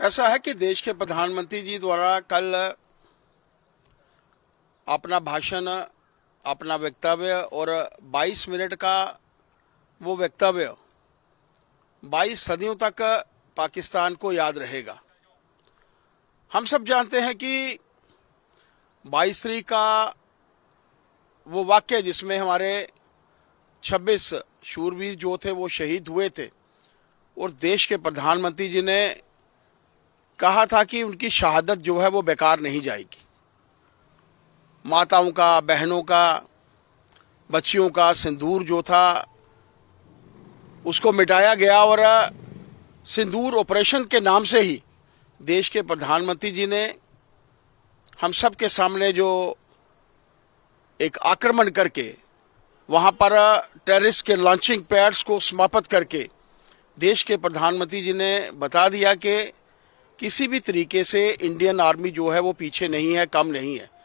ऐसा है कि देश के प्रधानमंत्री जी द्वारा कल अपना भाषण, अपना वक्तव्य और 22 मिनट का वो वक्तव्य 22 सदियों तक पाकिस्तान को याद रहेगा। हम सब जानते हैं कि 22 तारीख का वो वाक्य जिसमें हमारे 26 शूरवीर जो थे वो शहीद हुए थे और देश के प्रधानमंत्री जी ने कहा था कि उनकी शहादत जो है वो बेकार नहीं जाएगी। माताओं का, बहनों का, बच्चियों का सिंदूर जो था उसको मिटाया गया और सिंदूर ऑपरेशन के नाम से ही देश के प्रधानमंत्री जी ने हम सब के सामने जो एक आक्रमण करके वहां पर टेररिस्ट के लॉन्चिंग पैड्स को समाप्त करके देश के प्रधानमंत्री जी ने बता दिया कि किसी भी तरीके से इंडियन आर्मी जो है वो पीछे नहीं है, कम नहीं है।